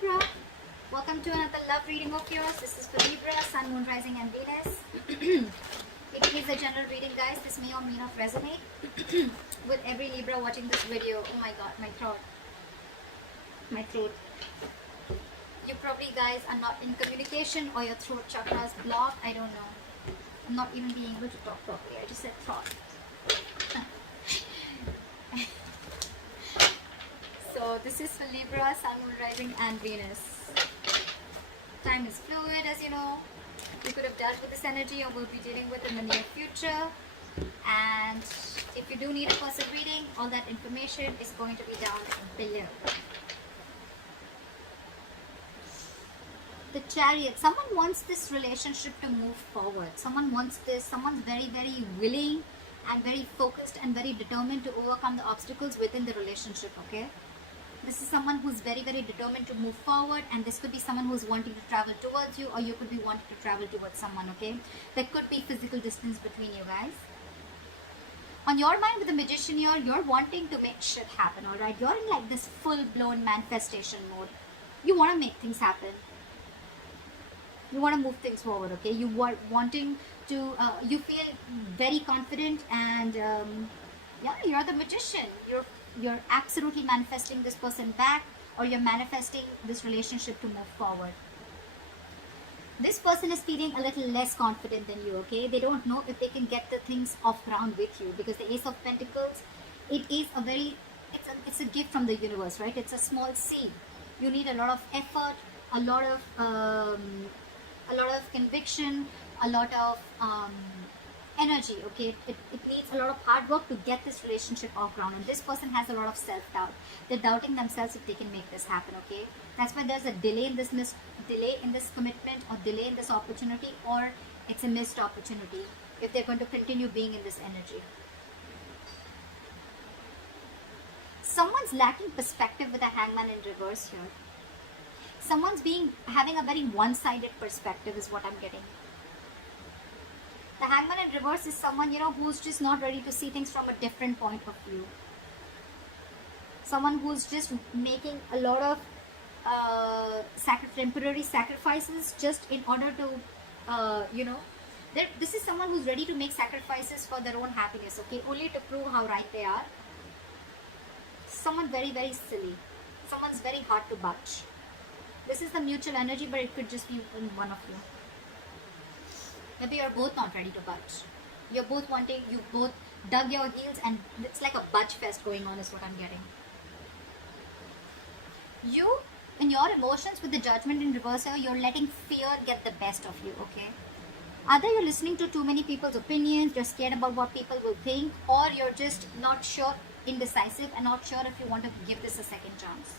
Libra, welcome to another love reading of yours. This is for Libra, Sun, Moon, Rising and Venus. It is a general reading, guys. This may or may not resonate with every Libra watching this video. Oh my god, my throat. You probably, guys, are not in communication or your throat chakra is blocked. I don't know. I'm not even being able to talk properly. I just said throat. So this is for Libra, Sun, Moon, Rising and Venus. Time is fluid, as you know. You could have dealt with this energy or will be dealing with in the near future. And if you do need a person reading, all that information is going to be down below. The Chariot. Someone wants this relationship to move forward. Someone wants this. Someone's very, very willing and very focused and very determined to overcome the obstacles within the relationship, okay? This is someone who's very, very determined to move forward, and this could be someone who's wanting to travel towards you, or you could be wanting to travel towards someone, okay? There could be physical distance between you guys. On your mind with the Magician here, you're wanting to make shit happen, alright? You're in like this full-blown manifestation mode. You want to make things happen. You want to move things forward, okay? You are wanting to, you feel very confident, and yeah, you're the Magician. You're absolutely manifesting this person back, or you're manifesting this relationship to move forward. This person is feeling a little less confident than you, okay? They don't know if they can get the things off ground with you, because the Ace of Pentacles, it is a very, it's a gift from the universe, right? It's a small seed. You need a lot of effort, a lot of conviction, a lot of energy, okay? It needs a lot of hard work to get this relationship off ground, and this person has a lot of self-doubt. They're doubting themselves if they can make this happen, okay? That's why there's a delay in this commitment, or delay in this opportunity, or it's a missed opportunity if they're going to continue being in this energy. Someone's lacking perspective with a Hangman in reverse here. Someone's having a very one-sided perspective is what I'm getting. The Hangman in reverse is someone, you know, who's just not ready to see things from a different point of view. Someone who's just making a lot of temporary sacrifices just in order to, you know, this is someone who's ready to make sacrifices for their own happiness, okay, only to prove how right they are. Someone very, very silly. Someone's very hard to budge. This is the mutual energy, but it could just be in one of you. Maybe you're both not ready to budge. You're both wanting, you both dug your heels, and it's like a budge fest going on is what I'm getting. You, in your emotions with the Judgment in reverse here, you're letting fear get the best of you, okay? Either you're listening to too many people's opinions, you're scared about what people will think, or you're just not sure, indecisive, and not sure if you want to give this a second chance.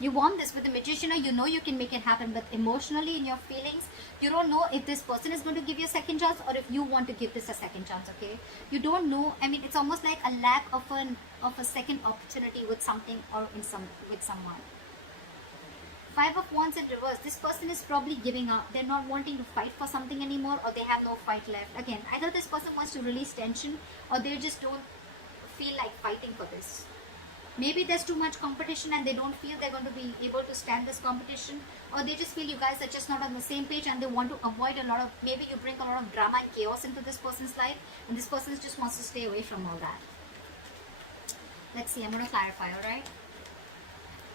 You want this with the Magician, or you know you can make it happen, but emotionally, in your feelings, you don't know if this person is going to give you a second chance, or if you want to give this a second chance, okay? You don't know. I mean, it's almost like a lack of a second opportunity with something, or with someone. Five of Wands in reverse. This person is probably giving up. They're not wanting to fight for something anymore, or they have no fight left. Again, either this person wants to release tension, or they just don't feel like fighting for this. Maybe there's too much competition and they don't feel they're going to be able to stand this competition, or they just feel you guys are just not on the same page and they want to avoid a lot of, maybe you bring a lot of drama and chaos into this person's life, and this person just wants to stay away from all that. Let's see, I'm going to clarify, alright?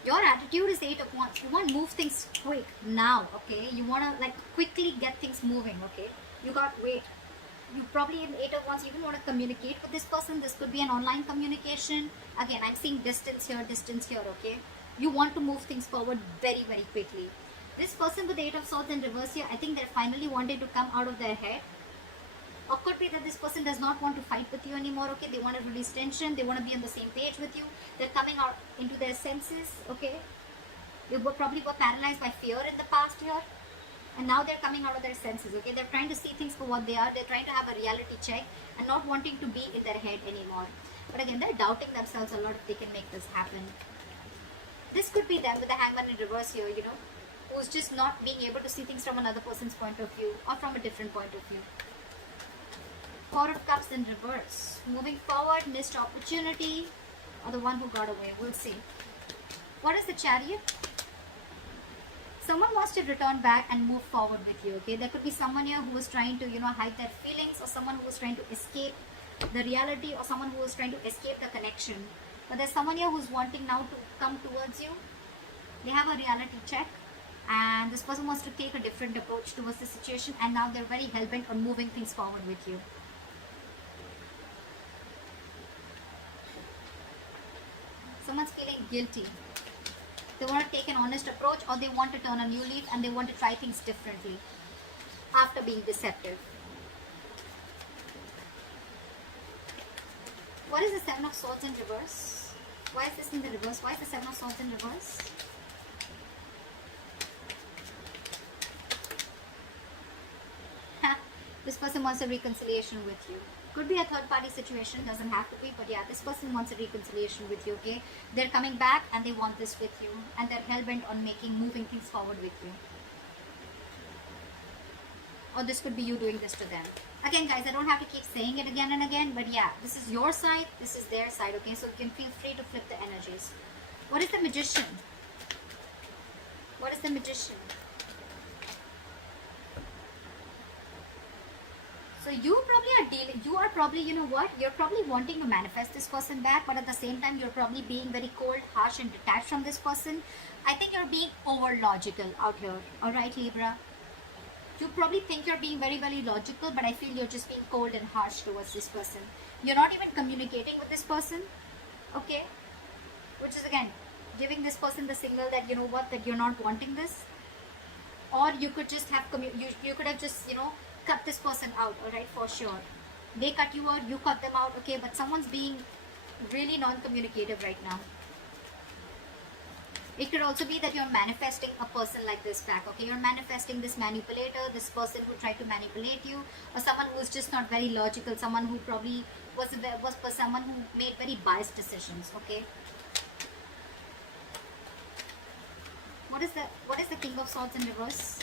Your attitude is 8 of Wands. You want to move things quick now, okay? You want to like quickly get things moving, okay? You got wait. You probably in 8 of Wands, you even want to communicate with this person. This could be an online communication. Again, I'm seeing distance here, okay? You want to move things forward very, very quickly. This person with the 8 of Swords in reverse here, I think they're finally wanting to come out of their head. Or could be that this person does not want to fight with you anymore, okay? They want to release tension. They want to be on the same page with you. They're coming out into their senses, okay? You probably were paralyzed by fear in the past here. And now they're coming out of their senses, okay? They're trying to see things for what they are. They're trying to have a reality check and not wanting to be in their head anymore. But again, they're doubting themselves a lot if they can make this happen. This could be them with the Hangman in reverse here, you know, who's just not being able to see things from another person's point of view, or from a different point of view. Four of Cups in reverse. Moving forward, missed opportunity, or the one who got away. We'll see. What is the Chariot? Someone wants to return back and move forward with you, okay? There could be someone here who is trying to, hide their feelings, or someone who is trying to escape the reality, or someone who is trying to escape the connection. But there's someone here who's wanting now to come towards you. They have a reality check, and this person wants to take a different approach towards the situation, and now they're very hell-bent on moving things forward with you. Someone's feeling guilty. They want to take an honest approach, or they want to turn a new leaf and they want to try things differently after being deceptive. What is the Seven of Swords in reverse? Why is this in the reverse? Why is the Seven of Swords in reverse? This person wants a reconciliation with you. Could be a third party situation, doesn't have to be, but yeah, this person wants a reconciliation with you, okay? They're coming back and they want this with you, and they're hell-bent on moving things forward with you. Or this could be you doing this to them. Again, guys, I don't have to keep saying it again and again, but yeah, this is your side, this is their side, okay? So you can feel free to flip the energies. What is the Magician? What is the Magician? So you are probably, you're probably wanting to manifest this person back, but at the same time, you're probably being very cold, harsh, and detached from this person. I think you're being over logical out here. Alright, Libra? You probably think you're being very, very logical, but I feel you're just being cold and harsh towards this person. You're not even communicating with this person, okay? Which is, again, giving this person the signal that, that you're not wanting this. Or you could just have, you could have just, cut this person out, alright, for sure. They cut you out, you cut them out, okay, but someone's being really non-communicative right now. It could also be that you're manifesting a person like this back, okay? You're manifesting this manipulator, this person who tried to manipulate you, or someone who's just not very logical, someone who probably was someone who made very biased decisions, okay? What is the King of Swords in reverse?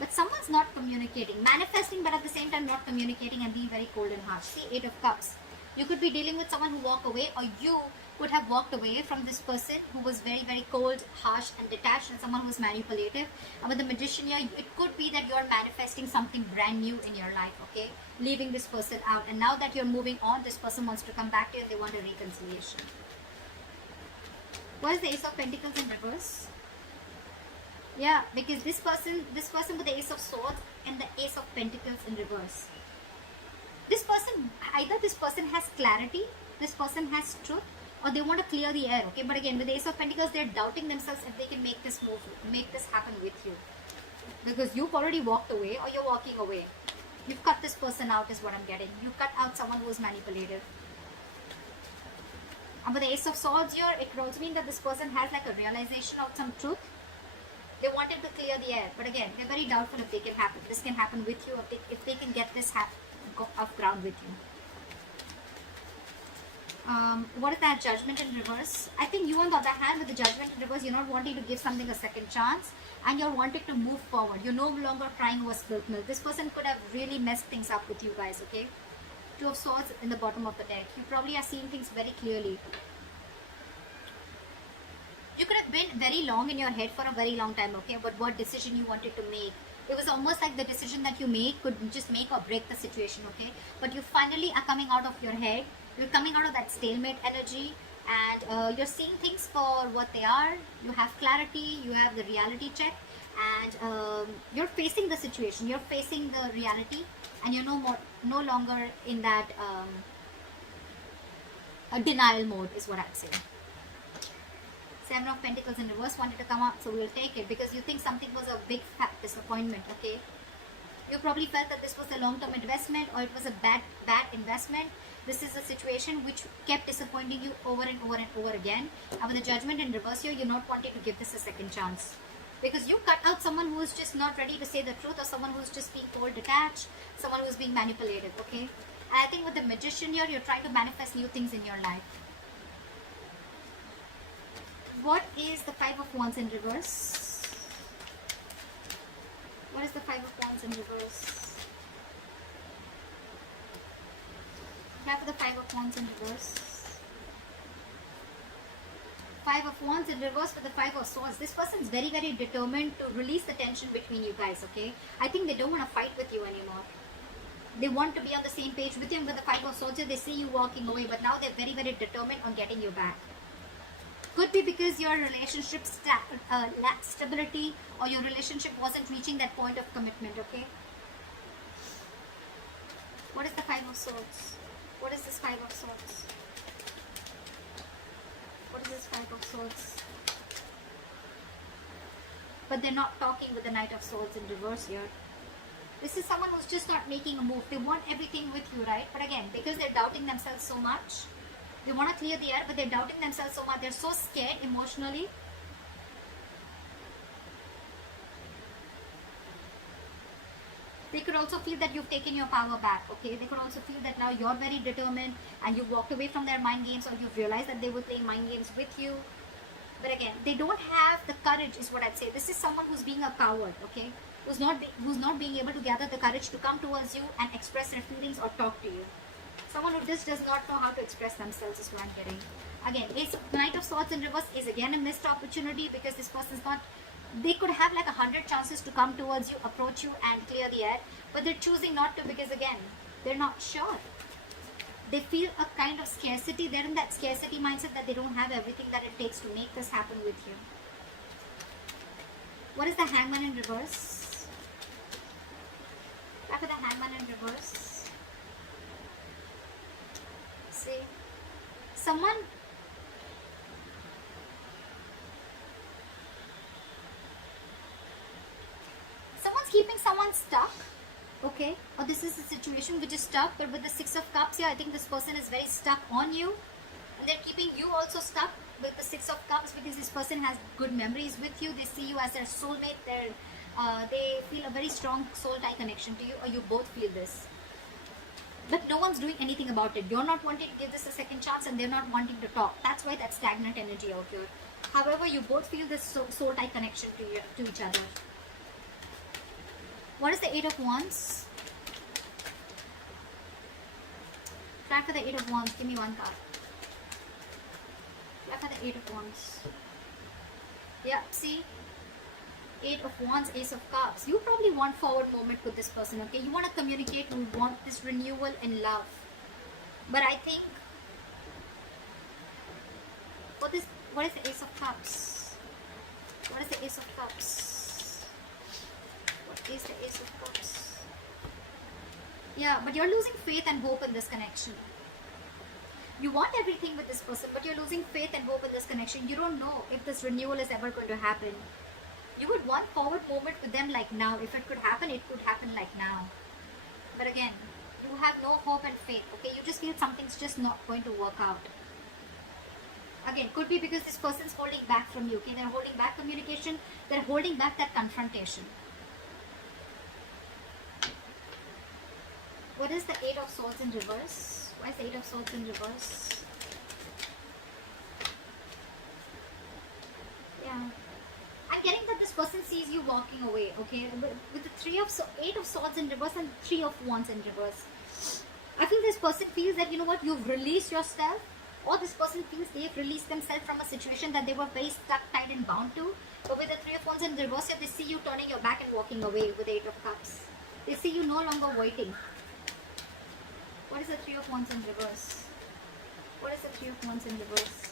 But someone's not communicating, manifesting, but at the same time not communicating and being very cold and harsh. See, Eight of Cups. You could be dealing with someone who walked away, or you could have walked away from this person who was very, very cold, harsh, and detached, and someone who's manipulative. And with the Magician here, it could be that you're manifesting something brand new in your life, okay? Leaving this person out. And now that you're moving on, this person wants to come back to you and they want a reconciliation. What is the Ace of Pentacles in reverse? Yeah, because this person with the Ace of Swords and the Ace of Pentacles in reverse. Either this person has clarity, this person has truth, or they want to clear the air, okay? But again, with the Ace of Pentacles, they're doubting themselves if they can make this move, make this happen with you. Because you've already walked away, or you're walking away. You've cut this person out is what I'm getting. You cut out someone who's manipulative. And with the Ace of Swords here, it could also mean that this person has like a realization of some truth. They wanted to clear the air, but again, they're very doubtful if this can happen with you, if they can get this off ground with you. What is that? Judgment in reverse? I think you, on the other hand, with the Judgment in reverse, you're not wanting to give something a second chance, and you're wanting to move forward. You're no longer crying over spilt milk. This person could have really messed things up with you guys, okay? Two of Swords in the bottom of the deck. You probably are seeing things very clearly. You could have been very long in your head for a very long time, okay, about what decision you wanted to make. It was almost like the decision that you make could just make or break the situation, okay? But you finally are coming out of your head. You're coming out of that stalemate energy, and you're seeing things for what they are. You have clarity, you have the reality check, and you're facing the situation. You're facing the reality, and you're no longer in that denial mode is what I'd say. Seven of Pentacles in reverse wanted to come out, so we'll take it because you think something was a big fat disappointment, okay? You probably felt that this was a long-term investment, or it was a bad investment. This is a situation which kept disappointing you over and over and over again. And with the Judgment in reverse here, you're not wanting to give this a second chance. Because you cut out someone who is just not ready to say the truth, or someone who's just being cold, detached, someone who's being manipulative, okay? And I think with the Magician here, you're trying to manifest new things in your life. What is the Five of Wands in reverse? What is the Five of Wands in reverse? Have the Five of Wands in reverse. Five of Wands in reverse with the Five of Swords. This person is very, very determined to release the tension between you guys, okay? I think they don't want to fight with you anymore. They want to be on the same page with you. And with the Five of Swords, they see you walking away, but now they're very, very determined on getting you back. Could be because your relationship lacked stability, or your relationship wasn't reaching that point of commitment, okay? What is the Five of Swords? What is this Five of Swords? What is this Five of Swords? But they're not talking with the Knight of Swords in reverse here. This is someone who's just not making a move. They want everything with you, right? But again, because they're doubting themselves so much, they want to clear the air, but they're doubting themselves so much. They're so scared emotionally. They could also feel that you've taken your power back, okay? They could also feel that now you're very determined and you've walked away from their mind games, or you've realized that they were playing mind games with you. But again, they don't have the courage is what I'd say. This is someone who's being a coward, okay? Who's not being able to gather the courage to come towards you and express their feelings or talk to you. Someone who just does not know how to express themselves is what I'm getting. Again, Knight of Swords in reverse is again a missed opportunity, because this person's not... They could have like 100 chances to come towards you, approach you and clear the air, but they're choosing not to because again, they're not sure. They feel a kind of scarcity. They're in that scarcity mindset that they don't have everything that it takes to make this happen with you. What is the Hangman in reverse? After the Hangman in reverse. See, someone's keeping someone stuck, okay? Or this is a situation which is stuck, but with the Six of Cups here, I think this person is very stuck on you, and they're keeping you also stuck with the Six of Cups, because this person has good memories with you. They see you as their soulmate. They feel a very strong soul tie connection to you, or you both feel this. But no one's doing anything about it. You're not wanting to give this a second chance, and they're not wanting to talk. That's why that stagnant energy out here. However, you both feel this soul tie connection to each other. What is the Eight of Wands? Try for the Eight of Wands. Give me one card. Try for the Eight of Wands. Yeah, see? Eight of Wands, Ace of Cups. You probably want forward movement with this person, okay? You want to communicate. You want this renewal in love. But I think... What is the Ace of Cups? What is the Ace of Cups? Is the Ace of Cups. Yeah, but you're losing faith and hope in this connection. You want everything with this person, but you're losing faith and hope in this connection. You don't know if this renewal is ever going to happen. You would want forward movement with them like now. If it could happen like now. But again, you have no hope and faith, okay? You just feel something's just not going to work out. Again, could be because this person's holding back from you, okay? They're holding back communication. They're holding back that confrontation. What is the Eight of Swords in reverse? Why is the Eight of Swords in reverse? Yeah. I'm getting that this person sees you walking away, okay? With the Eight of Swords in reverse and Three of Wands in reverse. I feel this person feels that, you know what, you've released yourself, or this person feels they've released themselves from a situation that they were very stuck, tied and bound to. But with the Three of Wands in reverse, they see you turning your back and walking away with the Eight of Cups. They see you no longer waiting. What is the Three of Wands in reverse? What is the Three of Wands in reverse?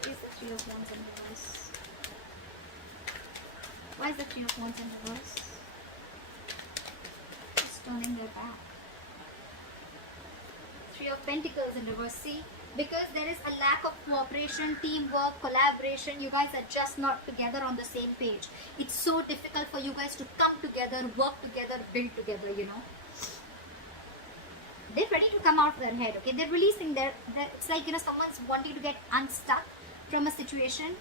What is the Three of Wands in reverse? Why is the Three of Wands in reverse? Just turning their back. Three of Pentacles in reverse. See? Because there is a lack of cooperation, teamwork, collaboration. You guys are just not together on the same page. It's so difficult for you guys to come together, work together, build together, you know. They're ready to come out of their head, okay? They're releasing it's like, you know, someone's wanting to get unstuck from a situation,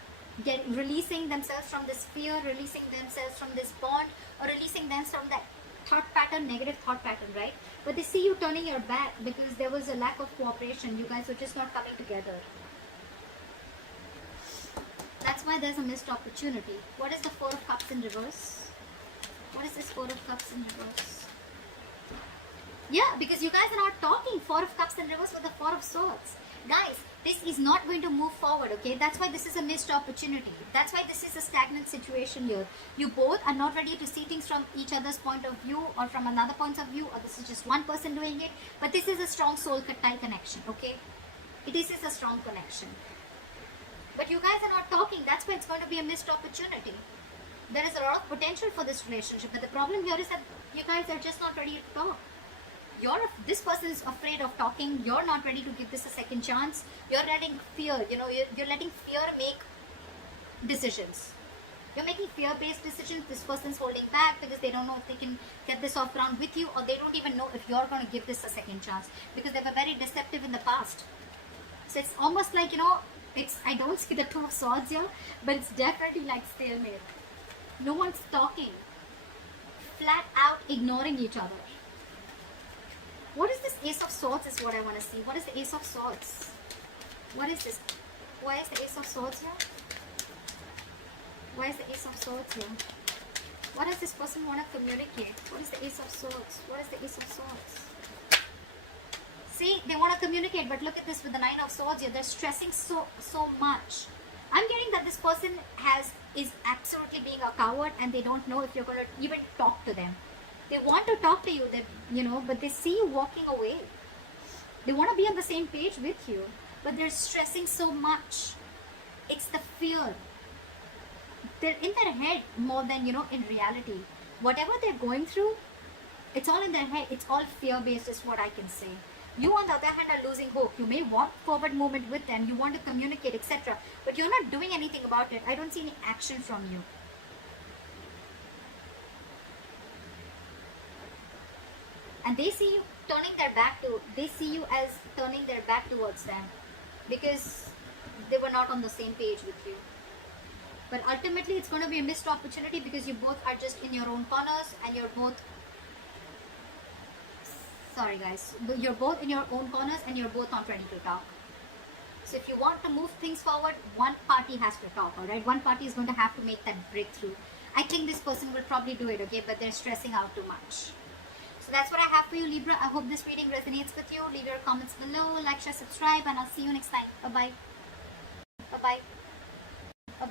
releasing themselves from this fear, releasing themselves from this bond, or releasing themselves from that thought pattern, negative thought pattern, right? But they see you turning your back because there was a lack of cooperation. You guys were just not coming together. That's why there's a missed opportunity. What is the Four of Cups in reverse? What is this Four of Cups in reverse? Yeah, because you guys are not talking. Four of Cups in reverse with the Four of Swords. Guys, this is not going to move forward, okay? That's why this is a missed opportunity. That's why this is a stagnant situation here. You both are not ready to see things from each other's point of view or from another point of view, or this is just one person doing it. But this is a strong soul tie connection, okay? This is a strong connection. But you guys are not talking. That's why it's going to be a missed opportunity. There is a lot of potential for this relationship, but the problem here is that you guys are just not ready to talk. This person is afraid of talking. You're not ready to give this a second chance. You're letting fear, you're letting fear make decisions. You're making fear-based decisions. This person's holding back because they don't know if they can get this off ground with you, or they don't even know if you're going to give this a second chance because they were very deceptive in the past. So it's almost like, I don't see the Two of Swords here, but it's definitely like stalemate. No one's talking. Flat out ignoring each other. What is this Ace of Swords is what I want to see. What is the Ace of Swords? What is this? Why is the Ace of Swords here? Why is the Ace of Swords here? What does this person want to communicate? What is the Ace of Swords? What is the Ace of Swords? See, they want to communicate, but look at this with the Nine of Swords here. They're stressing so much. I'm getting that this person is absolutely being a coward, and they don't know if you're going to even talk to them. They want to talk to you, but they see you walking away. They want to be on the same page with you, but they're stressing so much. It's the fear. They're in their head more than, in reality. Whatever they're going through, it's all in their head. It's all fear-based is what I can say. You, on the other hand, are losing hope. You may want forward movement with them. You want to communicate, etc. But you're not doing anything about it. I don't see any action from you. And they see you they see you as turning their back towards them because they were not on the same page with you. But ultimately, it's going to be a missed opportunity because you both are just in your own corners, and you're both, sorry guys, you're both in your own corners and you're both not ready to talk. So if you want to move things forward, one party has to talk, alright? One party is going to have to make that breakthrough. I think this person will probably do it, okay? But they're stressing out too much. So that's what I have for you, Libra. I hope this reading resonates with you. Leave your comments below, like, share, subscribe, and I'll see you next time. Bye-bye. Bye-bye.